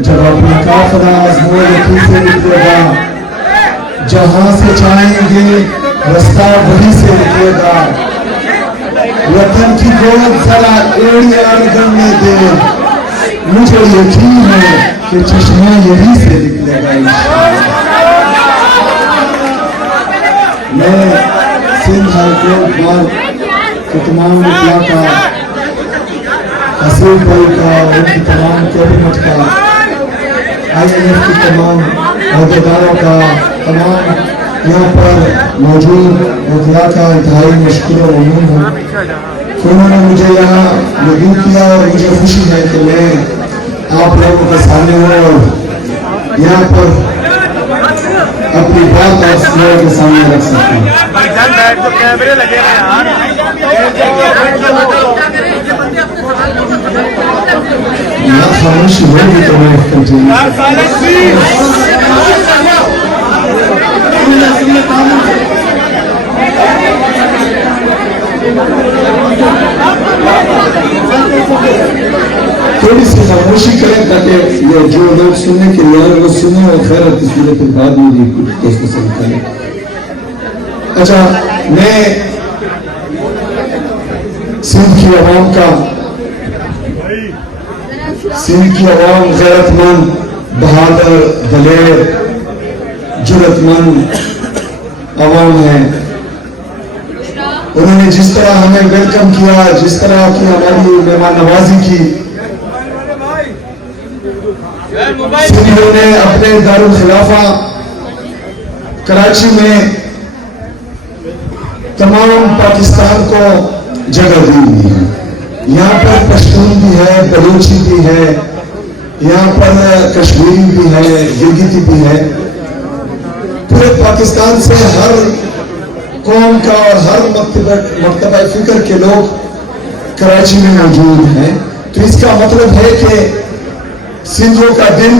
जब अपना काफिला आज़मूद से निकलेगा, जहां से चाहेंगे रास्ता वहीं से निकलेगा। वतन की गोद जरा एड़ी अड़गने दे, मुझे यकीन है कि चश्मा यहीं से निकलेगा। मैं सिंध हाई कोर्ट बार के तमाम मुखिया का, हसीब भाई का, उनकी तमाम कैबिनेट का, INF की तमाम अहदेदारों का, तमाम यहाँ पर मौजूद मुखिया का इंतहाई मुश्किल ममनून हूँ कि उन्होंने मुझे यहाँ मौजूद किया और मुझे खुशी है कि मैं आप लोगों के सामने हूँ और यहाँ पर अपनी बात आप लोगों के सामने रख सकता हूँ। यहाँ खामोशी होगी तो मैं थोड़ी सी खामोशी करें ताकि ये जो लोग सुनने के लिए वो सुने और खैर तस्वीरें फिर बाद में भी कुछ दोस्तों से निकालें। अच्छा, मैं सिंध की आवाम का, सिंध की आवाम गैरतमंद, बहादुर, दलेर, जुर्रतमंद आवाम है। उन्होंने जिस तरह हमें वेलकम किया, जिस तरह की हमारी मेहमान नवाजी की, सिंधियों ने अपने दारुल खिलाफा कराची में तमाम पाकिस्तान को जगह दी हुई है। यहाँ पर पश्तून भी है, बलूची भी है, यहाँ पर कश्मीरी भी है, गिलगिती भी है। पूरे पाकिस्तान से हर कौम का और हर मकतबा फिक्र के लोग कराची में मौजूद हैं। तो इसका मतलब है कि सिंधियों का दिल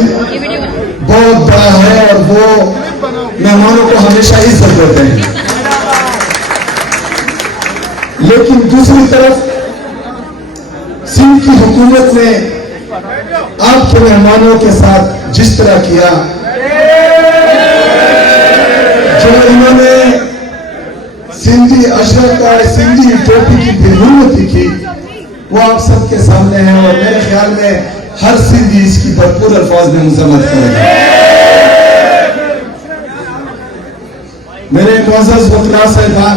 बहुत बड़ा है और वो मेहमानों को हमेशा इज्जत देते हैं। लेकिन दूसरी तरफ सिंध की हुकूमत ने आपके मेहमानों के साथ जिस तरह किया, जो इन्होंने सिंधी अशरफ और सिंधी टोपी की बेहुरमती की, वो आप सबके सामने है और मेरे ख्याल में हर सिंधी इसकी भरपूर अल्फाज में मजम्मत करेगा। मेरे मुअज़्ज़ज़ वकला साहिबान,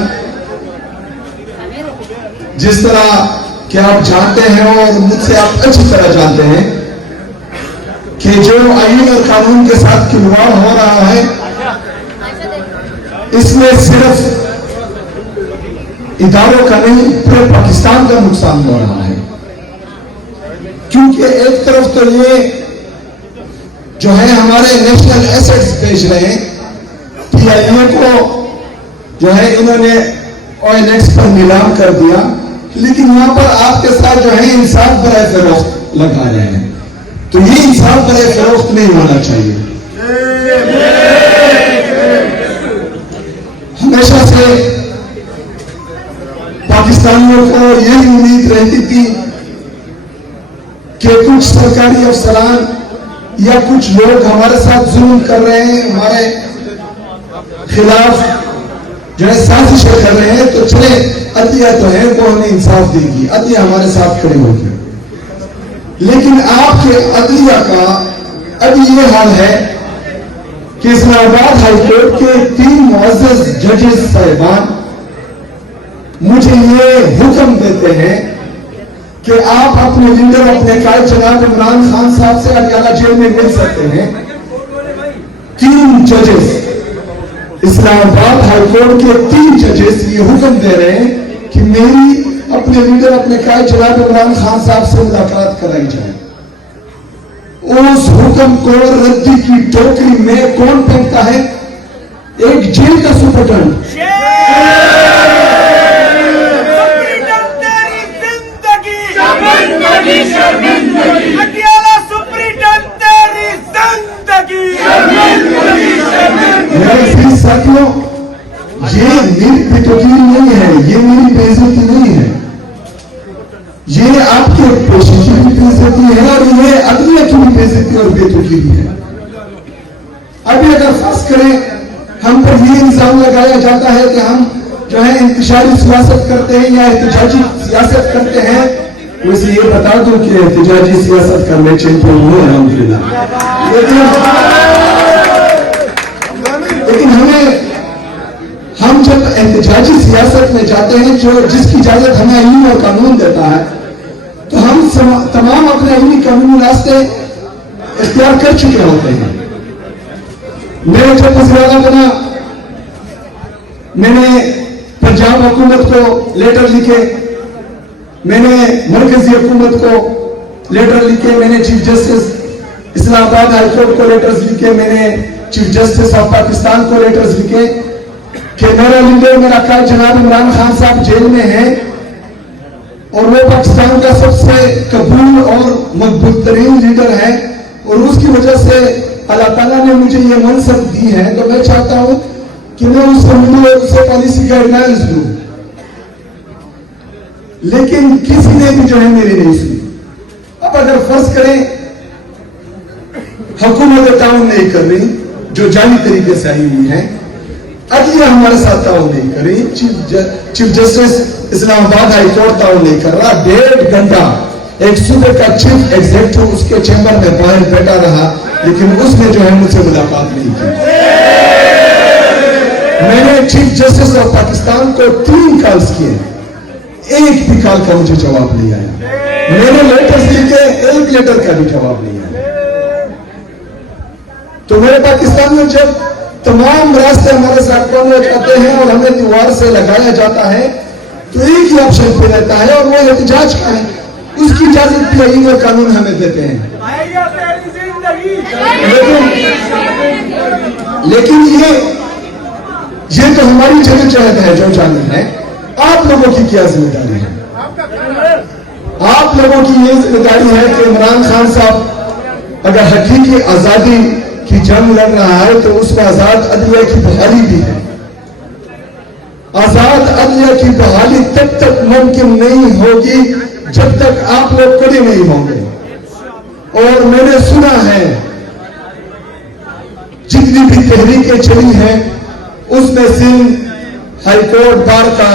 जिस तरह कि आप जानते हैं और मुझसे आप अच्छी तरह जानते हैं कि जो आईन और कानून के साथ खिलवाड़ हो रहा है, इसमें सिर्फ इदारों का नहीं, पूरे पाकिस्तान का नुकसान हो रहा है। क्योंकि एक तरफ तो ये जो है हमारे नेशनल एसेट्स बेच रहे हैं, PIA को जो है इन्होंने ONX पर नीलाम कर दिया, लेकिन यहाँ पर आपके साथ जो है इंसाफ बराए फरोख्त लगा रहे हैं। तो ये इंसाफ बराए फरोख्त नहीं होना चाहिए। हमेशा से पाकिस्तानियों को यही उम्मीद रहती थी कि कुछ सरकारी अफसरान या कुछ लोग हमारे साथ जुल्म कर रहे हैं, हमारे खिलाफ जो है साजिशें कर रहे हैं, तो चले अदलिया तो है, वो हमें इंसाफ देगी, अदलिया हमारे साथ खड़ी होगी। लेकिन आपके अदलिया का अभी ये हाल है कि इस्लामाबाद हाईकोर्ट के 3 मुअज़्ज़ज़ जजेस साहिबान मुझे ये हुक्म देते हैं कि आप अपने लीडर, अपने कायद जनाब इमरान खान साहब से अडियाला जेल में मिल सकते हैं। 3 जजेस, इस्लामाबाद हाईकोर्ट के 3 जजेस ये हुक्म दे रहे हैं कि मेरी अपने लीडर, अपने कायद जनाब इमरान खान साहब से मुलाकात कराई जाए। उस हुक्म को रद्दी की टोकरी में कौन फेंकता है? एक जेल का सुपरटेंडेंट, मेरे साथियों, ये मेरी बेतौकीरी नहीं है, ये मेरी बेइज्जती नहीं है, ये आपके पेशे की भी बेइज्जती है और ये अदलिया की भी बेइज्जती और बेतौकीरी है। अभी अगर फर्ज करें हम पर ये इल्जाम लगाया जाता है कि हम जो है इंतशारी सियासत करते हैं या एहतजाजी सियासत करते हैं, तो इसलिए ये बता दूं कि एहतजाजी सियासत का मैं चैंपियन हूं अल्हम्दुलिल्लाह। लेकिन हम जब एहतजाजी सियासत में जाते हैं, जो जिसकी इजाजत हमें आईन और कानून देता है, तो हम तमाम अपने आईनी कानूनी रास्ते इख्तियार कर चुके होते हैं। मैं जब वज़ीर-ए-आज़म बना, मैंने पंजाब हुकूमत को लेटर लिखे, मैंने मरकजी हुकूमत को लेटर लिखे, मैंने chief justice Islamabad high court को लेटर्स लिखे, मैंने चीफ जस्टिस ऑफ पाकिस्तान को लेटर्स लिखे कि मेरा लीडर, मेरा कायद जनाब इमरान खान साहब जेल में है और वो पाकिस्तान का सबसे कबूल और मकबूल तरीन लीडर है और उसकी वजह से अल्लाह ताला ने मुझे ये मनसब दी है, तो मैं चाहता हूं कि मैं उससे मिलूं और उससे पॉलिसी गाइडलाइंस दूं। लेकिन किसी ने भी जो है मेरी नहीं सुनी। अब अगर फर्ज करें हुकूमत ताउन नहीं कर रही, जो जाली तरीके से आई हुई है, अदलिया हमारे साथ ताउन नहीं कर रही, chief justice Islamabad high court ताउन नहीं कर रहा, 1.5 घंटा एक सूबे का चीफ एग्जीक्यूटिव उसके चैम्बर में बाहर बैठा रहा, लेकिन उसने जो है मुझसे मुलाकात नहीं की। मैंने चीफ जस्टिस ऑफ पाकिस्तान को 3 कॉल्स किए, एक भी कॉल का मुझे जवाब नहीं आया। मैंने लेटर्स लिखे, एक लेटर का भी जवाब नहीं आया। तो मेरे पाकिस्तान में जब तमाम रास्ते हमारे साथ बंद हो जाते हैं और हमें दीवार से लगाया जाता है, तो एक ही ऑप्शन पे रहता है और वो एहतजाज का है। उसकी इजाजत भी आईन और कानून हमें देते हैं। लेकिन ये तो हमारी जदोजहद है जो जानी है। आप लोगों की क्या जिम्मेदारी है? आप लोगों की ये जिम्मेदारी है कि इमरान खान साहब अगर हकीकी आजादी की जंग लड़ रहा है तो उसमें आजाद अदलिया की बहाली भी है। आजाद अदलिया की बहाली तब तक मुमकिन नहीं होगी जब तक आप लोग खड़े नहीं होंगे। और मैंने सुना है जितनी भी तहरीकें चली हैं उसमें सिंध हाईकोर्ट बार का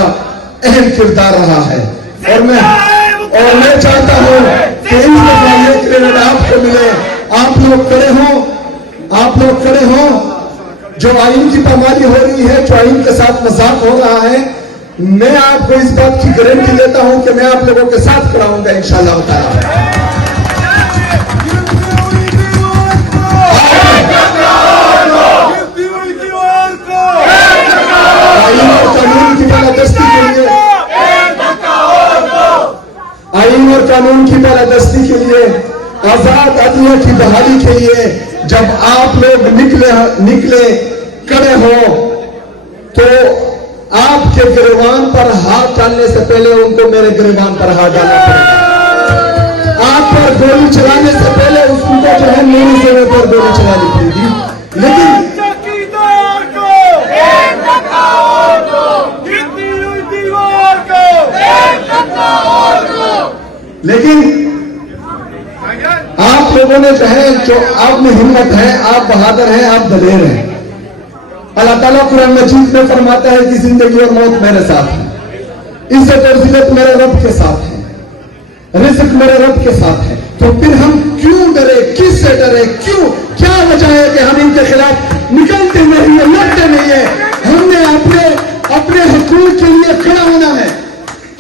अहम किरदार रहा है और मैं चाहता हूं कि इस दफा ये क्रेडिट आपको मिले। आप लोग खड़े हों। जो आईन की पामाली हो रही है, जो आईन के साथ मजाक हो रहा है, मैं आपको इस बात की गारंटी देता हूं कि मैं आप लोगों के साथ कराऊंगा इंशाअल्लाह ताला। आईन और कानून की बालादस्ती के लिए, आजाद अदलिया की बहाली के लिए जब आप लोग निकले खड़े हो तो आपके गिरबान पर हाथ डालने से पहले उनको मेरे गिरबान पर हाथ डालना पड़ेगा। आप पर गोली चलाने से पहले उसको जो है मेरी जगह पर गोली चलानी पड़ेगी। लेकिन आप लोगों ने जो है, जो आप में हिम्मत है, आप बहादुर हैं, आप दलेर हैं। अल्लाह ताला कुरान मजीद में फरमाता है कि जिंदगी और मौत मेरे साथ है, इज्जत और जिल्लत मेरे रब के साथ है, रिज़्क मेरे रब के साथ है। तो फिर हम क्यों डरे, किससे डरे, क्यों, क्या वजह है कि हम इनके खिलाफ निकलते नहीं है, लड़ते नहीं है? हमने अपने हुकूक के लिए खड़ा होना है।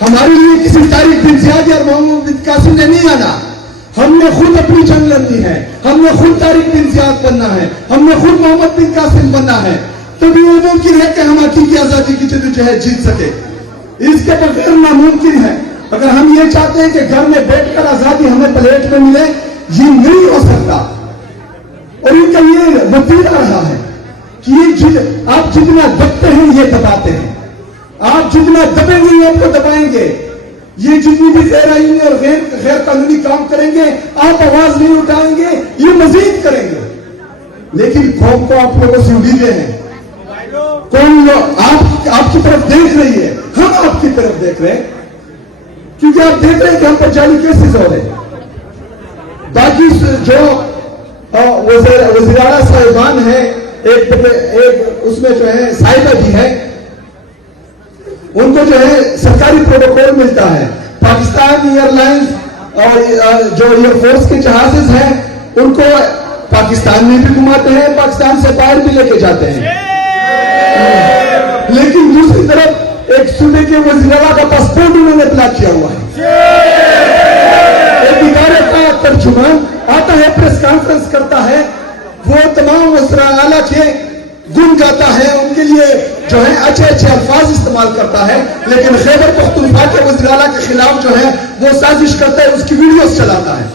हमारे लिए किसी तारिक बिन ज़ियाद या मोहम्मद बिन कासिम ने नहीं आना। हमने खुद अपनी जंग लड़नी है, हमने खुद तारिक बिन ज़ियाद बनना है, हमने खुद मोहम्मद बिन कासिम बनना है। तभी वो मुमकिन है कि हम हकीकी आजादी की जद्दोजहद जीत सके। इसके बगैर नामुमकिन है। अगर हम ये चाहते हैं कि घर में बैठकर आजादी हमें प्लेट में मिले, ये नहीं हो सकता। और इनका ये वतीरा रहा है कि आप जितना दबते हैं ये दबाते हैं, आप जितना दबेंगे ये आपको दबाएंगे। ये जितनी भी गैर आईनी और गैर कानूनी काम करेंगे आप आवाज नहीं उठाएंगे, ये मजीद करेंगे। लेकिन कौम को आप लोगों से उम्मीदें हैं, कौन लोग आपकी तरफ देख रही है, हम आपकी तरफ देख रहे हैं, क्योंकि आप देख रहे हैं कि हम पर जाली केसेस हो रहे हैं। बाकी जो वज़ीर-ए-आला साहिबान है, एक उसमें जो है साहिबा भी है, उनको जो है सरकारी प्रोटोकॉल मिलता है। पाकिस्तान एयरलाइंस और जो एयरफोर्स के जहाजेज हैं उनको पाकिस्तान में भी घुमाते हैं, पाकिस्तान से बाहर भी लेके जाते हैं। लेकिन दूसरी तरफ एक सूबे के वज़ीर-ए-आला का पासपोर्ट उन्होंने ब्लॉक किया हुआ है। एक इदारे का तर्जुमान आता है, प्रेस कॉन्फ्रेंस करता है, वो तमाम वज़ीर-ए-आला के गुण गाता है, उनके लिए जो है अच्छे अच्छे अल्फाज इस्तेमाल करता है, लेकिन खैबर पख्तूनख्वा के वज़ीर-ए-आला के खिलाफ जो है वो साजिश करता है, उसकी वीडियोस चलाता है।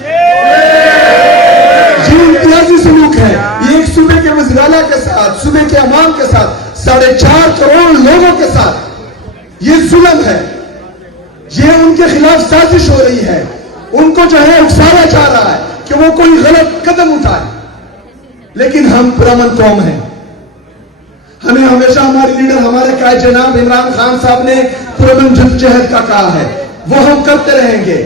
ये इम्तियाजी सलूक है। ये एक सूबे के वज़ीर-ए-आला के साथ, सूबे के अवाम के साथ, 4.5 करोड़ लोगों के साथ ये जुल्म है। ये उनके खिलाफ साजिश हो रही है, उनको जो है उकसाया जा रहा है कि वो कोई गलत कदम उठाए। लेकिन हम पुरअमन कौम हैं, हमें हमेशा हमारे लीडर, हमारे कायद जनाब इमरान खान साहब ने पुरअमन जद्दोजहद का कहा है, वो हम करते रहेंगे।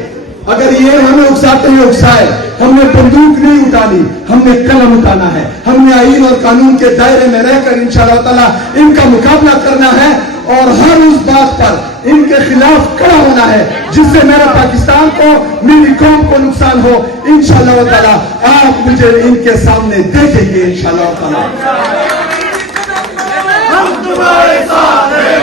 अगर ये हमें उकसाते हैं उकसाए, हमने बंदूक नहीं उठानी, हमने कलम उठाना है। हमने आईन और कानून के दायरे में रहकर इंशाअल्लाह ताला इनका मुकाबला करना है और हर उस बात पर इनके खिलाफ खड़ा होना है जिससे मेरा पाकिस्तान को, मेरी कौम को नुकसान हो। इंशाअल्लाह ताला आप मुझे इनके सामने देखेंगे इंशाअल्लाह ताला। हम तुम्हारे साथ हैं।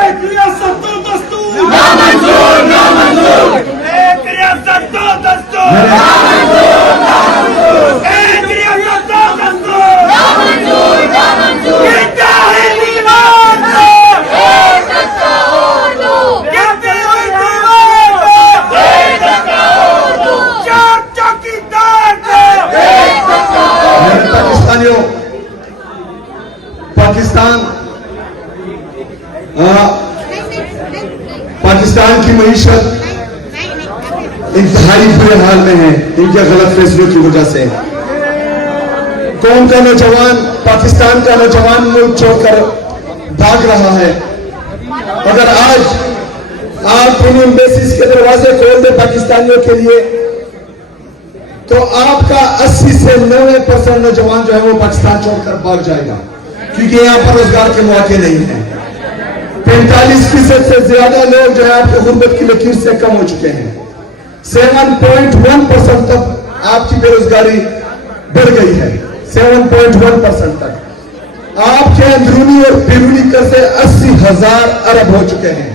एक रियासत दो दस्तूर, नामंजूर, नामंजूर। एक रियासत दो दस्तूर, नामंजूर, नामंजूर। एक रियासत दो दस्तूर, नामंजूर, नामंजूर। कहता है दीवार को, एक धक्का और दो। कहते हैं दीवार को, एक धक्का और दो। चार चौकीदार को, एक धक्का और दो। पाकिस्तानियों, पाकिस्तान की मईशत इंतहाई बुरे हाल में है इनके गलत फैसलों की वजह से। कौम का नौजवान, पाकिस्तान का नौजवान मुल्क छोड़कर भाग रहा है। अगर आज आप इन एम्बेसीज के दरवाजे खोल दे पाकिस्तानियों के लिए, तो आपका 80 से 90% नौजवान जो है वो पाकिस्तान छोड़कर भाग जाएगा, क्योंकि यहाँ पर रोजगार के मौके नहीं है। 45% से ज्यादा लोग जो है आपके गुर्बत की लकीर से कम हो चुके हैं। 7.1% तक आपकी बेरोजगारी बढ़ गई है, 7.1% तक। आपके अंदरूनी और बैरूनी कर्जे 80,000 अरब हो चुके हैं।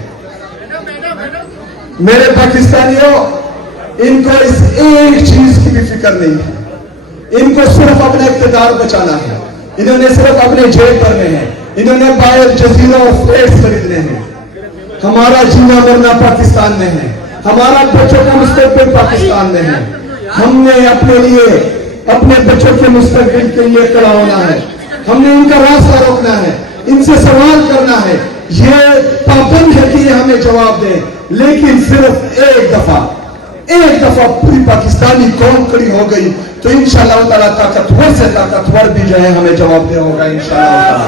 मेरे पाकिस्तानियों, इनको इस एक चीज की भी फिक्र नहीं है। इनको सिर्फ अपना इख्तिदार बचाना है। इन्होंने सिर्फ अपने जेब भरने हैं, इन्होंने बाहर जजीरा और फ्लैट्स खरीदने हैं। हमारा जीना मरना पाकिस्तान में है, हमारा बच्चों का मुस्तकबिल पाकिस्तान में है। हमने अपने लिए, अपने बच्चों के मुस्तकबिल के लिए खड़ा होना है। हमने इनका रास्ता रोकना है, इनसे सवाल करना है। ये पाबंद है कि ये हमें जवाब दें, लेकिन सिर्फ एक दफा पूरी पाकिस्तानी कौम खड़ी हो गई तो इंशाअल्लाह ताला ताकतवर से ताकतवर भी जो है हमें जवाब दे होगा इंशाअल्लाह ताला।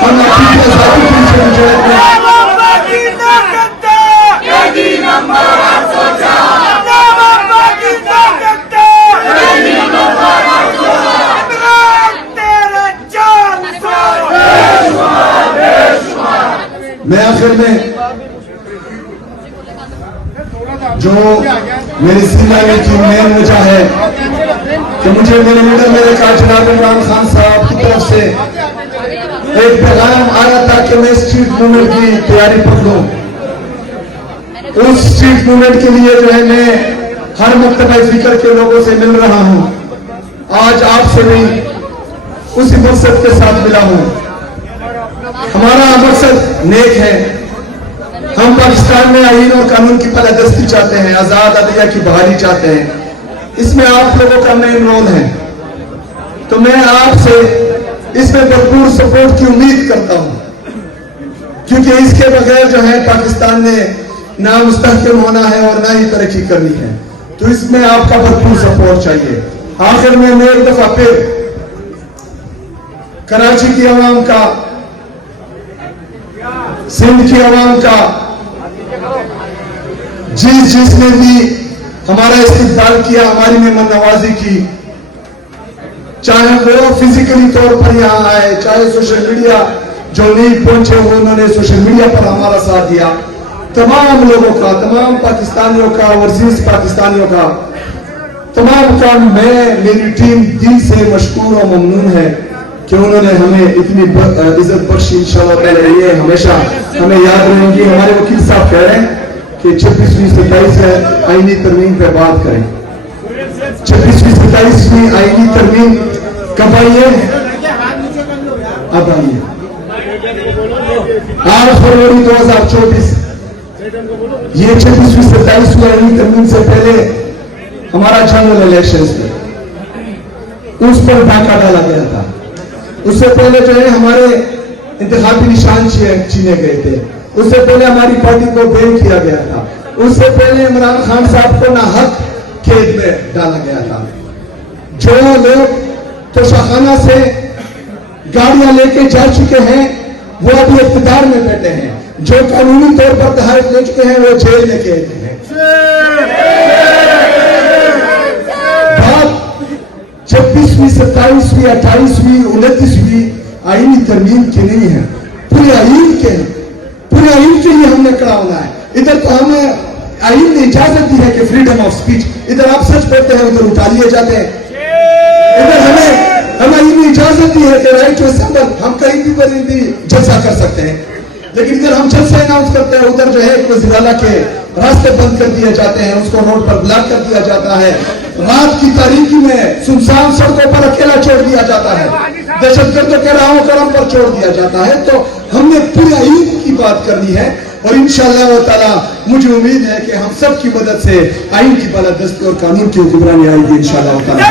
हम अपनी आजादी की जरूरत में मैं आखिर में जो मेरी सीमा में की मेन वजह है कि मुझे मेरे लीडर, मेरे कायद जनाब इमरान खान साहब की तरफ से एक पैगाम आया था कि मैं स्ट्रीट मूवमेंट की तैयारी कर लूं। उस स्ट्रीट मूवमेंट के लिए जो है मैं हर मकतबा फिक्र के लोगों से मिल रहा हूं। आज आपसे भी उसी मकसद के साथ मिला हूं। हमारा मकसद नेक है, हम पाकिस्तान में आईन और कानून की पलादस्ती चाहते हैं, आजाद अदलिया की बहाली चाहते हैं। इसमें आप लोगों का मेन रोल है, तो मैं आपसे इसमें भरपूर सपोर्ट की उम्मीद करता हूं, क्योंकि इसके बगैर जो है पाकिस्तान ने ना मुस्तहकम होना है और ना ही तरक्की करनी है। तो इसमें आपका भरपूर सपोर्ट चाहिए। आखिर में मैं एक दफा फिर कराची की आवाम का, सिंध की आवाम का, जिसने भी हमारा इस्तेमाल किया, हमारी मेहमान नवाजी की, चाहे वो फिजिकली तौर पर यहाँ आए, चाहे सोशल मीडिया जो नहीं पहुंचे वो उन्होंने सोशल मीडिया पर हमारा साथ दिया, तमाम लोगों का, तमाम पाकिस्तानियों का, ओवरसीज पाकिस्तानियों का, तमाम का मेरी टीम दिल से मशकूर और ममनून है कि उन्होंने हमें इतनी इज्जत बख्शी। इंशाअल्लाह ये हमेशा हमें याद रहेंगी। हमारे वकील साहब कह रहे हैं कि 26वीं 27 आईनी तरमीम पे बात करें। 26वीं 27वीं आईनी तरमीम कब आई है? अब आई है 8 फरवरी 2024। ये 26वीं 27वीं आईनी तरमीम से पहले हमारा जनरल इलेक्शन में उस पर डाका डाला गया था। उससे पहले जो है हमारे इंतखाबी निशान छीने गए थे। उससे पहले हमारी पार्टी को बैन किया गया था। उससे पहले इमरान खान साहब को नाहक खेद में डाला गया था। जो लोग तोशाखाना से गाड़ियां लेके जा चुके हैं वो अभी इख्तियार में बैठे हैं। जो कानूनी तौर पर तहारीफ ले चुके हैं वो जेल में कैद हैं। 26वीं 27वीं 28वीं 29वीं आईनी तरमीम की नहीं है, पूरे आईन के हैं। पूरे आईन के लिए हमने खड़ा होना है। इधर तो हमें आईन ने इजाजत दी है कि फ्रीडम ऑफ स्पीच, इधर आप सच बोलते हैं उधर उठा लिए जाते हैं। इधर हमें आईन ने इजाजत दी है कि राइट टू असेंबल, हम कहीं भी जलसा कर सकते हैं, लेकिन इधर हम जलसा अनाउंस करते हैं, उधर जो है वज़ीर-ए-आला के रास्ते बंद कर दिए जाते हैं, उसको रोड पर ब्लॉक कर दिया जाता है, रात की तारीकी में सुनसान सड़कों पर अकेला छोड़ दिया जाता है, दहशतगर्दों के राहों करम पर छोड़ दिया जाता है। तो हमने पूरे आईन की बात करनी है और इंशाअल्लाह ताला मुझे उम्मीद है कि हम सब की मदद से आईन की बालादस्ती और कानून की हुक्मरानी आएगी इंशाअल्लाह ताला।